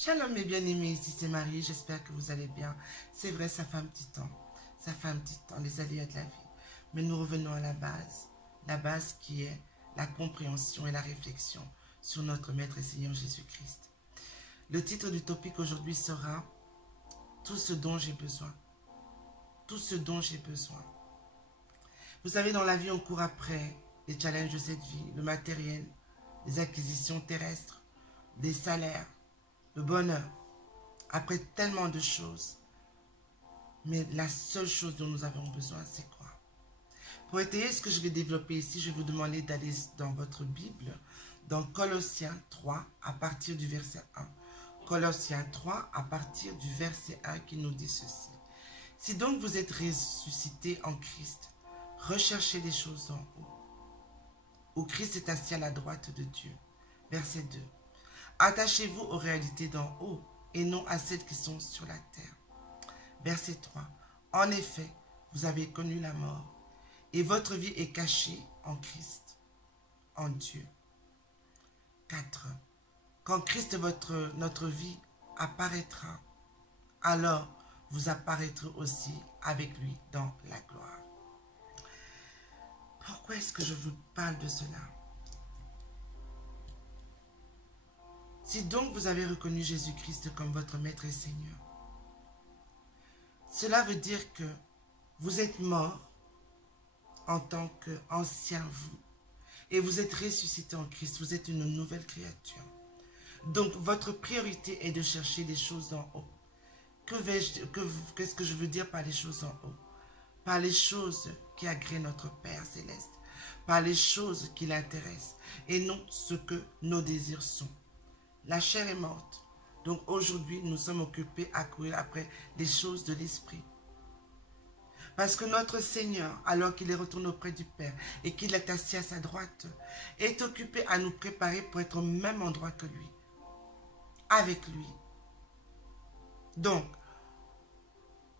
Shalom mes bien-aimés, ici c'est Marie, j'espère que vous allez bien. C'est vrai, ça fait un petit temps, les aléas de la vie. Mais nous revenons à la base qui est la compréhension et la réflexion sur notre Maître et Seigneur Jésus-Christ. Le titre du topic aujourd'hui sera « Tout ce dont j'ai besoin ». Tout ce dont j'ai besoin. Vous savez, dans la vie, on court après les challenges de cette vie, le matériel, les acquisitions terrestres, des salaires, le bonheur, après tellement de choses. Mais la seule chose dont nous avons besoin, c'est quoi? Pour étayer ce que je vais développer ici, je vais vous demander d'aller dans votre Bible, dans Colossiens 3, à partir du verset 1. Colossiens 3, à partir du verset 1, qui nous dit ceci. Si donc vous êtes ressuscités en Christ, recherchez les choses en haut, où Christ est assis à la droite de Dieu. Verset 2. Attachez-vous aux réalités d'en haut et non à celles qui sont sur la terre. Verset 3. En effet, vous avez connu la mort et votre vie est cachée en Christ, en Dieu. 4. Quand Christ, notre vie, apparaîtra, alors vous apparaîtrez aussi avec lui dans la gloire. Pourquoi est-ce que je vous parle de cela? Si donc vous avez reconnu Jésus-Christ comme votre Maître et Seigneur, cela veut dire que vous êtes mort en tant qu'ancien vous et vous êtes ressuscité en Christ, vous êtes une nouvelle créature. Donc votre priorité est de chercher les choses en haut. Qu'est-ce que je veux dire par les choses en haut? Par les choses qui agréent notre Père Céleste, par les choses qui l'intéressent et non ce que nos désirs sont. La chair est morte. Donc aujourd'hui, nous sommes occupés à courir après les choses de l'esprit. Parce que notre Seigneur, alors qu'il est retourné auprès du Père et qu'il est assis à sa droite, est occupé à nous préparer pour être au même endroit que lui. Avec lui. Donc,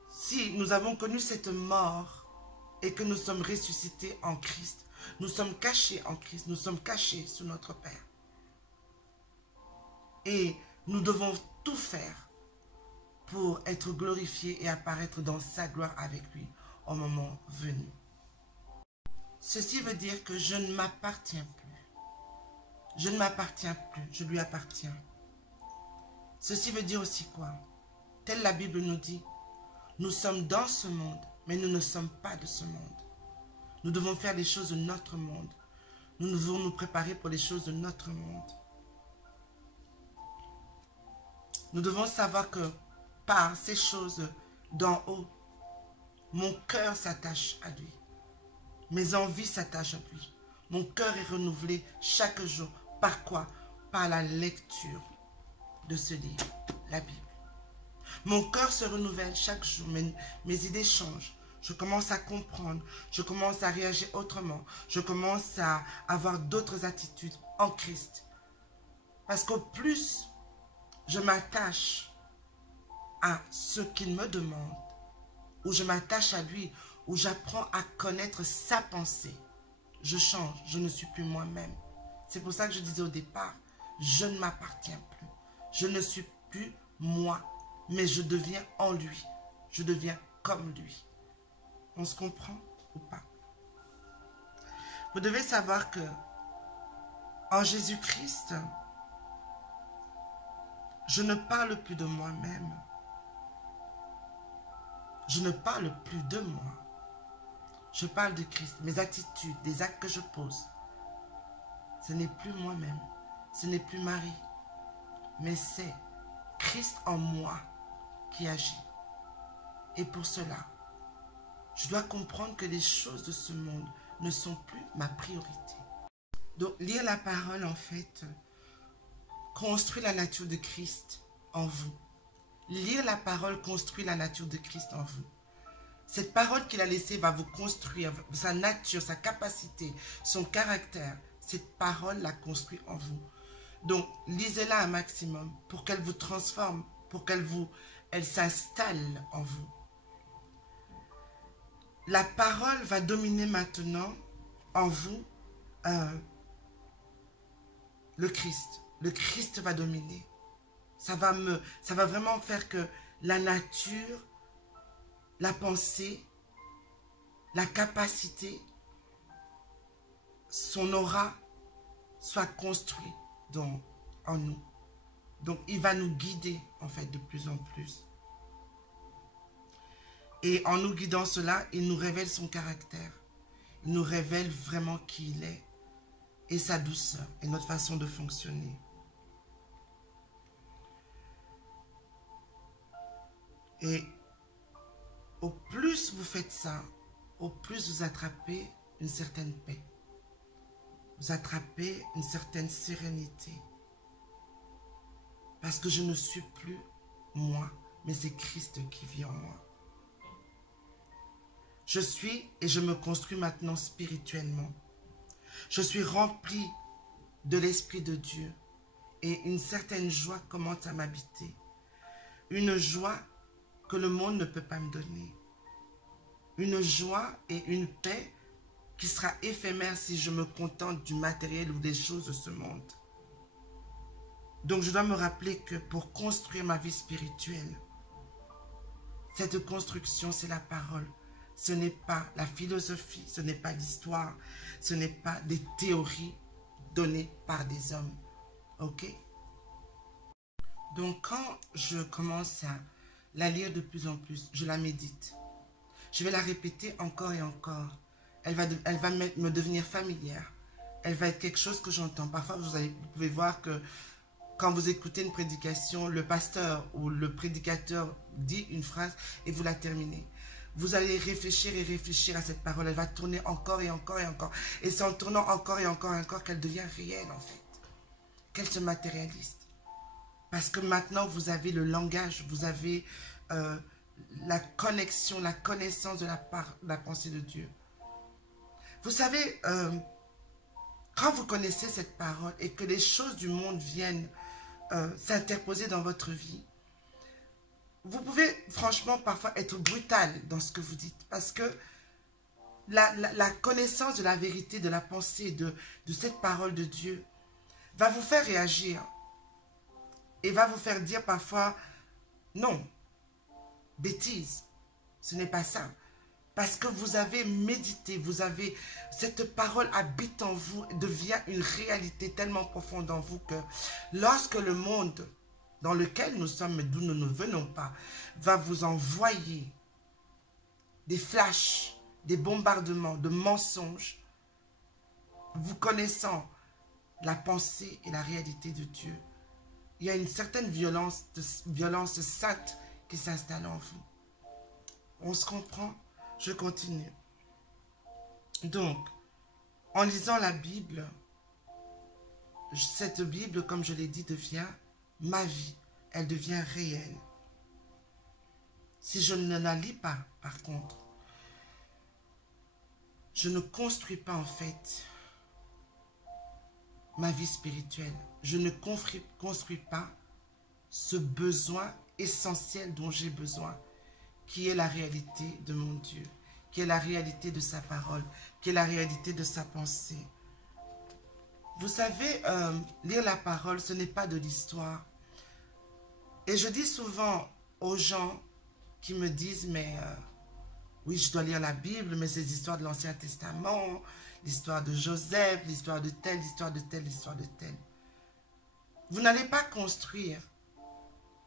si nous avons connu cette mort et que nous sommes ressuscités en Christ, nous sommes cachés en Christ, nous sommes cachés sous notre Père. Et nous devons tout faire pour être glorifiés et apparaître dans sa gloire avec lui au moment venu. Ceci veut dire que je ne m'appartiens plus. Je ne m'appartiens plus, je lui appartiens. Ceci veut dire aussi quoi? Telle la Bible nous dit, nous sommes dans ce monde, mais nous ne sommes pas de ce monde. Nous devons faire les choses de notre monde. Nous devons nous préparer pour les choses de notre monde. Nous devons savoir que par ces choses d'en haut, mon cœur s'attache à lui. Mes envies s'attachent à lui. Mon cœur est renouvelé chaque jour. Par quoi? Par la lecture de ce livre, la Bible. Mon cœur se renouvelle chaque jour. Mes idées changent. Je commence à comprendre. Je commence à réagir autrement. Je commence à avoir d'autres attitudes en Christ. Parce qu'au plus je m'attache à ce qu'il me demande, ou je m'attache à lui, ou j'apprends à connaître sa pensée, je change, je ne suis plus moi-même. C'est pour ça que je disais au départ, je ne m'appartiens plus. Je ne suis plus moi, mais je deviens en lui. Je deviens comme lui. On se comprend ou pas? Vous devez savoir que en Jésus-Christ, je ne parle plus de moi-même. Je ne parle plus de moi. Je parle de Christ. Mes attitudes, des actes que je pose. Ce n'est plus moi-même. Ce n'est plus Marie. Mais c'est Christ en moi qui agit. Et pour cela, je dois comprendre que les choses de ce monde ne sont plus ma priorité. Donc, lire la parole, en fait, construit la nature de Christ en vous. Lire la parole construit la nature de Christ en vous. Cette parole qu'il a laissée va vous construire, sa nature, sa capacité, son caractère. Cette parole la construit en vous. Donc, lisez-la un maximum pour qu'elle vous transforme, pour qu'elle s'installe en vous. La parole va dominer maintenant en vous le Christ. Le Christ va dominer. Ça va vraiment faire que la nature, la pensée, la capacité, son aura soit construit en nous. Donc, il va nous guider, en fait, de plus en plus. Et en nous guidant cela, il nous révèle son caractère. Il nous révèle vraiment qui il est et sa douceur et notre façon de fonctionner. Et au plus vous faites ça, au plus vous attrapez une certaine paix. Vous attrapez une certaine sérénité. Parce que je ne suis plus moi, mais c'est Christ qui vit en moi. Je suis et je me construis maintenant spirituellement. Je suis rempli de l'Esprit de Dieu et une certaine joie commence à m'habiter. Une joie que le monde ne peut pas me donner. Une joie et une paix qui sera éphémère si je me contente du matériel ou des choses de ce monde. Donc je dois me rappeler que pour construire ma vie spirituelle, cette construction, c'est la parole. Ce n'est pas la philosophie, ce n'est pas l'histoire, ce n'est pas des théories données par des hommes. Ok? Donc quand je commence à la lire de plus en plus, je la médite. Je vais la répéter encore et encore. Elle va me devenir familière. Elle va être quelque chose que j'entends. Parfois, vous pouvez voir que quand vous écoutez une prédication, le pasteur ou le prédicateur dit une phrase et vous la terminez. Vous allez réfléchir et réfléchir à cette parole. Elle va tourner encore et encore et encore. Et c'est en tournant encore et encore et encore qu'elle devient réelle en fait. Qu'elle se matérialise. Parce que maintenant, vous avez le langage, vous avez la connexion, la connaissance de la pensée de Dieu. Vous savez, quand vous connaissez cette parole et que les choses du monde viennent s'interposer dans votre vie, vous pouvez franchement parfois être brutal dans ce que vous dites. Parce que la connaissance de la vérité, de la pensée, de cette parole de Dieu va vous faire réagir. Et va vous faire dire parfois, non, bêtise, ce n'est pas ça. Parce que vous avez médité, cette parole habite en vous, devient une réalité tellement profonde en vous que lorsque le monde dans lequel nous sommes, mais d'où nous ne venons pas, va vous envoyer des flashs, des bombardements, de mensonges, vous connaissant la pensée et la réalité de Dieu, il y a une certaine violence sainte qui s'installe en vous. On se comprend? Je continue. Donc, en lisant la Bible, cette Bible, comme je l'ai dit, devient ma vie. Elle devient réelle. Si je ne la lis pas, par contre, je ne construis pas en fait ma vie spirituelle. Je ne construis pas ce besoin essentiel dont j'ai besoin, qui est la réalité de mon Dieu, qui est la réalité de sa parole, qui est la réalité de sa pensée. Vous savez, lire la parole, ce n'est pas de l'histoire. Et je dis souvent aux gens qui me disent, mais oui, je dois lire la Bible, mais ces histoires de l'Ancien Testament, l'histoire de Joseph, l'histoire de tel, l'histoire de tel, l'histoire de tel. Vous n'allez pas construire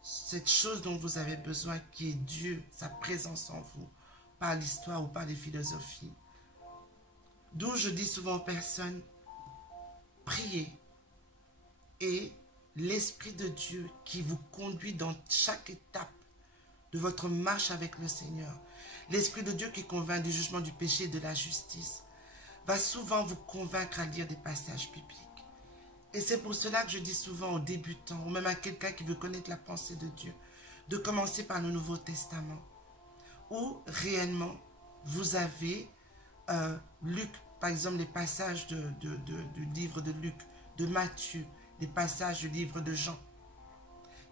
cette chose dont vous avez besoin, qui est Dieu, sa présence en vous, par l'histoire ou par les philosophies. D'où je dis souvent aux personnes, priez et l'Esprit de Dieu qui vous conduit dans chaque étape de votre marche avec le Seigneur, l'Esprit de Dieu qui convainc du jugement du péché et de la justice, va souvent vous convaincre à lire des passages bibliques. Et c'est pour cela que je dis souvent aux débutants, ou même à quelqu'un qui veut connaître la pensée de Dieu, de commencer par le Nouveau Testament, où réellement vous avez Luc, par exemple les passages du livre de Luc, de Matthieu, les passages du livre de Jean,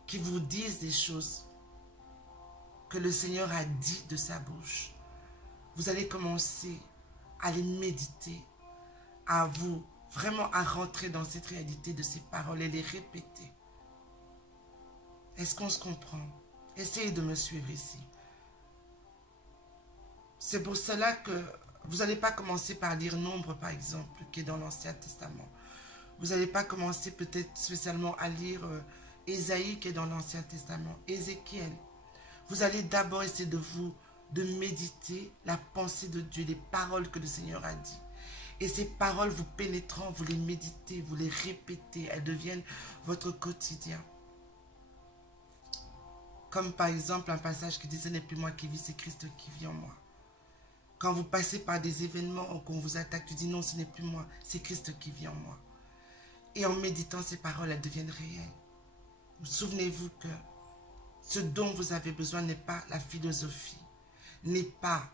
qui vous disent des choses que le Seigneur a dit de sa bouche. Vous allez commencer à les méditer, vraiment à rentrer dans cette réalité de ces paroles et les répéter. Est-ce qu'on se comprend? Essayez de me suivre ici. C'est pour cela que vous n'allez pas commencer par lire Nombre, par exemple, qui est dans l'Ancien Testament. Vous n'allez pas commencer peut-être spécialement à lire Ésaïe, qui est dans l'Ancien Testament, Ézéchiel. Vous allez d'abord essayer de méditer la pensée de Dieu, les paroles que le Seigneur a dit. Et ces paroles vous pénétrant, vous les méditez, vous les répétez, elles deviennent votre quotidien. Comme par exemple un passage qui dit « Ce n'est plus moi qui vis, c'est Christ qui vit en moi ». Quand vous passez par des événements ou qu'on vous attaque, tu dis « Non, ce n'est plus moi, c'est Christ qui vit en moi ». Et en méditant ces paroles, elles deviennent réelles. Souvenez-vous que ce dont vous avez besoin n'est pas la philosophie, n'est pas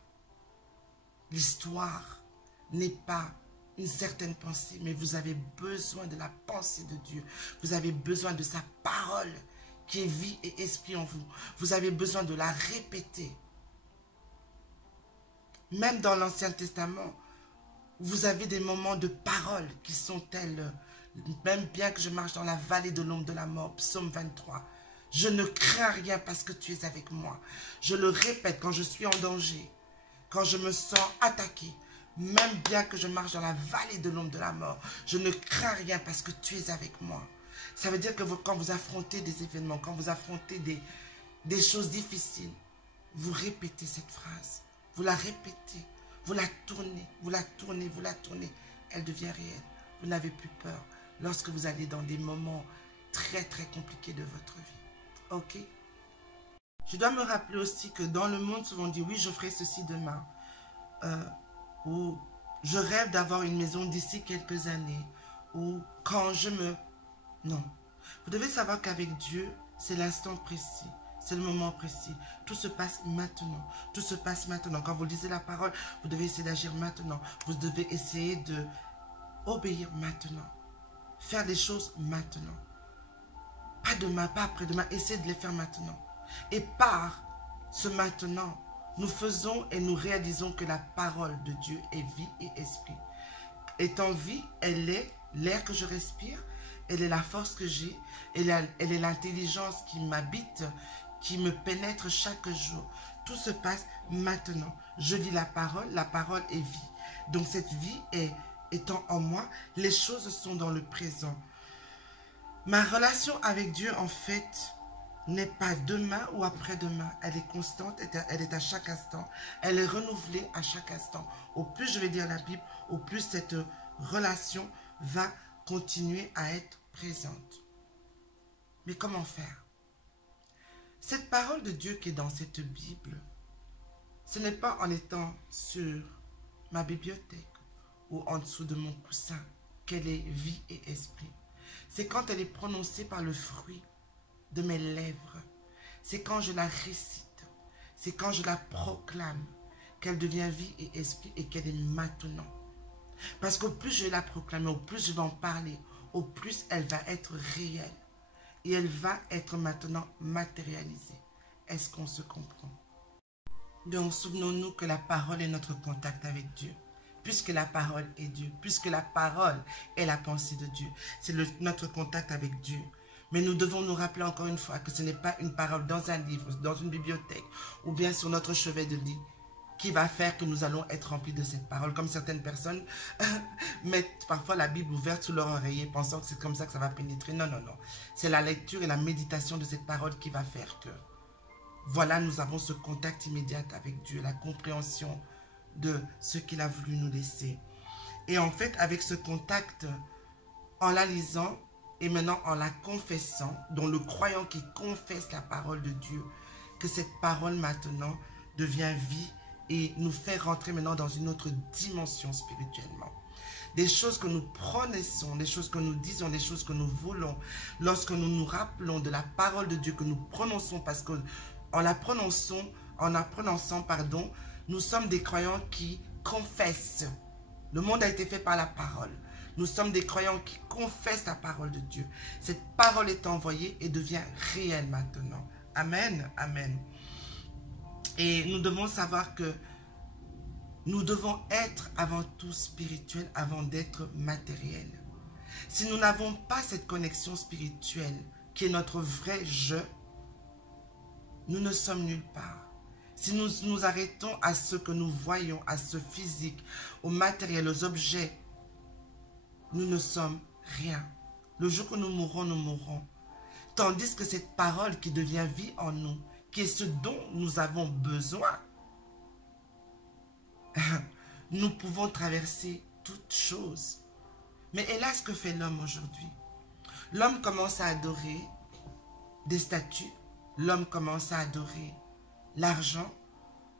l'histoire, n'est pas une certaine pensée, mais vous avez besoin de la pensée de Dieu. Vous avez besoin de sa parole qui est vie et esprit en vous. Vous avez besoin de la répéter. Même dans l'Ancien Testament, vous avez des moments de parole qui sont tels, même bien que je marche dans la vallée de l'ombre de la mort, psaume 23. Je ne crains rien parce que tu es avec moi. Je le répète quand je suis en danger, quand je me sens attaqué, même bien que je marche dans la vallée de l'ombre de la mort, je ne crains rien parce que tu es avec moi. Ça veut dire que quand vous affrontez des événements, quand vous affrontez des choses difficiles, vous répétez cette phrase. Vous la répétez, vous la tournez, vous la tournez, vous la tournez. Elle devient réelle. Vous n'avez plus peur lorsque vous allez dans des moments très très compliqués de votre vie. Ok? Je dois me rappeler aussi que dans le monde, souvent on dit oui, je ferai ceci demain. Ou je rêve d'avoir une maison d'ici quelques années. Ou quand je me... Non. Vous devez savoir qu'avec Dieu, c'est l'instant précis. C'est le moment précis. Tout se passe maintenant. Tout se passe maintenant. Quand vous lisez la parole, vous devez essayer d'agir maintenant. Vous devez essayer de obéir maintenant. Faire les choses maintenant. Pas demain, pas après-demain. Essayez de les faire maintenant. Et par ce maintenant, nous faisons et nous réalisons que la parole de Dieu est vie et esprit. Étant vie, elle est l'air que je respire, elle est la force que j'ai, elle est l'intelligence qui m'habite, qui me pénètre chaque jour. Tout se passe maintenant. Je lis la parole est vie. Donc cette vie étant en moi, les choses sont dans le présent. Ma relation avec Dieu, en fait, n'est pas demain ou après-demain. Elle est constante, elle est à chaque instant. Elle est renouvelée à chaque instant. Au plus je vais lire la Bible, au plus cette relation va continuer à être présente. Mais comment faire? Cette parole de Dieu qui est dans cette Bible, ce n'est pas en étant sur ma bibliothèque ou en dessous de mon coussin qu'elle est vie et esprit. C'est quand elle est prononcée par le fruit de mes lèvres. C'est quand je la récite. C'est quand je la proclame qu'elle devient vie et esprit et qu'elle est maintenant. Parce qu'au plus je vais la proclamer, au plus je vais en parler, au plus elle va être réelle. Et elle va être maintenant matérialisée. Est-ce qu'on se comprend? Donc souvenons-nous que la parole est notre contact avec Dieu. Puisque la parole est Dieu, puisque la parole est la pensée de Dieu. C'est notre contact avec Dieu. Mais nous devons nous rappeler encore une fois que ce n'est pas une parole dans un livre, dans une bibliothèque ou bien sur notre chevet de lit qui va faire que nous allons être remplis de cette parole. Comme certaines personnes mettent parfois la Bible ouverte sous leur oreiller pensant que c'est comme ça que ça va pénétrer. Non, non, non. C'est la lecture et la méditation de cette parole qui va faire que voilà, nous avons ce contact immédiat avec Dieu, la compréhension de ce qu'il a voulu nous laisser. Et en fait, avec ce contact, en la lisant et maintenant en la confessant, dont le croyant qui confesse la parole de Dieu, que cette parole maintenant devient vie et nous fait rentrer maintenant dans une autre dimension spirituellement. Des choses que nous prononçons, des choses que nous disons, des choses que nous voulons, lorsque nous nous rappelons de la parole de Dieu que nous prononçons, parce qu'en la prononçant, pardon, nous sommes des croyants qui confessent. Le monde a été fait par la parole. Nous sommes des croyants qui confessent la parole de Dieu. Cette parole est envoyée et devient réelle maintenant. Amen, amen. Et nous devons savoir que nous devons être avant tout spirituels avant d'être matériels. Si nous n'avons pas cette connexion spirituelle qui est notre vrai je, nous ne sommes nulle part. Si nous nous arrêtons à ce que nous voyons, à ce physique, au matériel, aux objets, nous ne sommes rien. Le jour que nous mourrons, nous mourrons. Tandis que cette parole qui devient vie en nous, qui est ce dont nous avons besoin, nous pouvons traverser toutes choses. Mais hélas, que fait l'homme aujourd'hui? L'homme commence à adorer des statues. L'homme commence à adorer l'argent.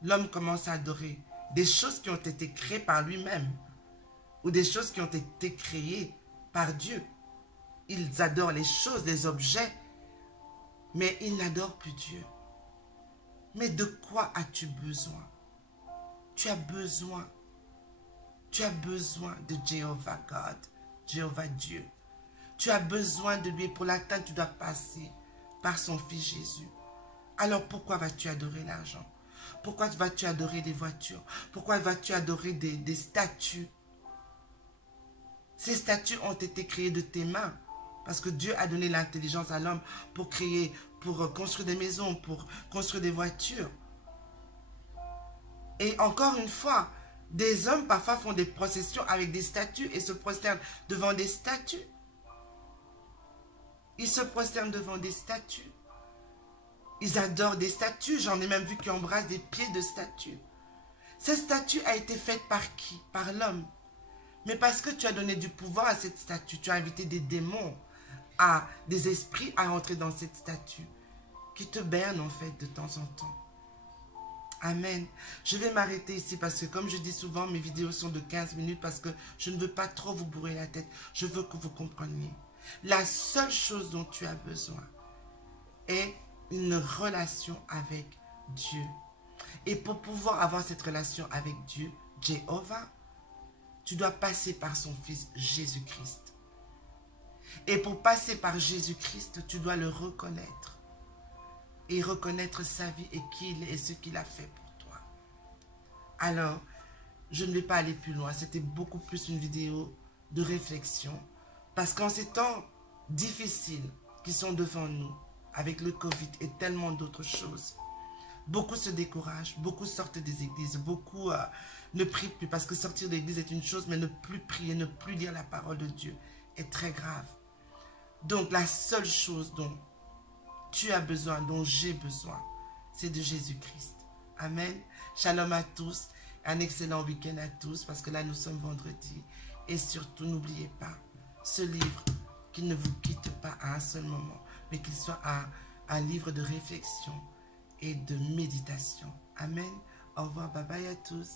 L'homme commence à adorer des choses qui ont été créées par lui-même ou des choses qui ont été créées par Dieu. Ils adorent les choses, les objets, mais ils n'adorent plus Dieu. Mais de quoi as-tu besoin? Tu as besoin de Jéhovah God, Jéhovah Dieu. Tu as besoin de lui. Pour l'atteindre, tu dois passer par son Fils Jésus. Alors pourquoi vas-tu adorer l'argent? Pourquoi vas-tu adorer des voitures? Pourquoi vas-tu adorer des statues? Ces statues ont été créées de tes mains. Parce que Dieu a donné l'intelligence à l'homme pour créer, pour construire des maisons, pour construire des voitures. Et encore une fois, des hommes parfois font des processions avec des statues et se prosternent devant des statues. Ils se prosternent devant des statues. Ils adorent des statues. J'en ai même vu qui embrassent des pieds de statues. Cette statue a été faite par qui? Par l'homme. Mais parce que tu as donné du pouvoir à cette statue, tu as invité des démons, des esprits à rentrer dans cette statue, qui te bernent en fait de temps en temps. Amen. Je vais m'arrêter ici parce que comme je dis souvent, mes vidéos sont de 15 minutes parce que je ne veux pas trop vous bourrer la tête. Je veux que vous compreniez. La seule chose dont tu as besoin est une relation avec Dieu. Et pour pouvoir avoir cette relation avec Dieu, Jéhovah, tu dois passer par son Fils Jésus-Christ. Et pour passer par Jésus-Christ, tu dois le reconnaître. Et reconnaître sa vie et qui il est et ce qu'il a fait pour toi. Alors, je ne vais pas aller plus loin. C'était beaucoup plus une vidéo de réflexion. Parce qu'en ces temps difficiles qui sont devant nous, avec le Covid et tellement d'autres choses, beaucoup se découragent, beaucoup sortent des églises, beaucoup ne prient plus. Parce que sortir de l'église est une chose, mais ne plus prier, ne plus lire la parole de Dieu est très grave. Donc, la seule chose dont tu as besoin, dont j'ai besoin, c'est de Jésus-Christ. Amen. Shalom à tous. Un excellent week-end à tous, parce que là, nous sommes vendredi. Et surtout, n'oubliez pas, ce livre, qu'il ne vous quitte pas à un seul moment, mais qu'il soit un livre de réflexion et de méditation. Amen. Au revoir. Bye bye à tous.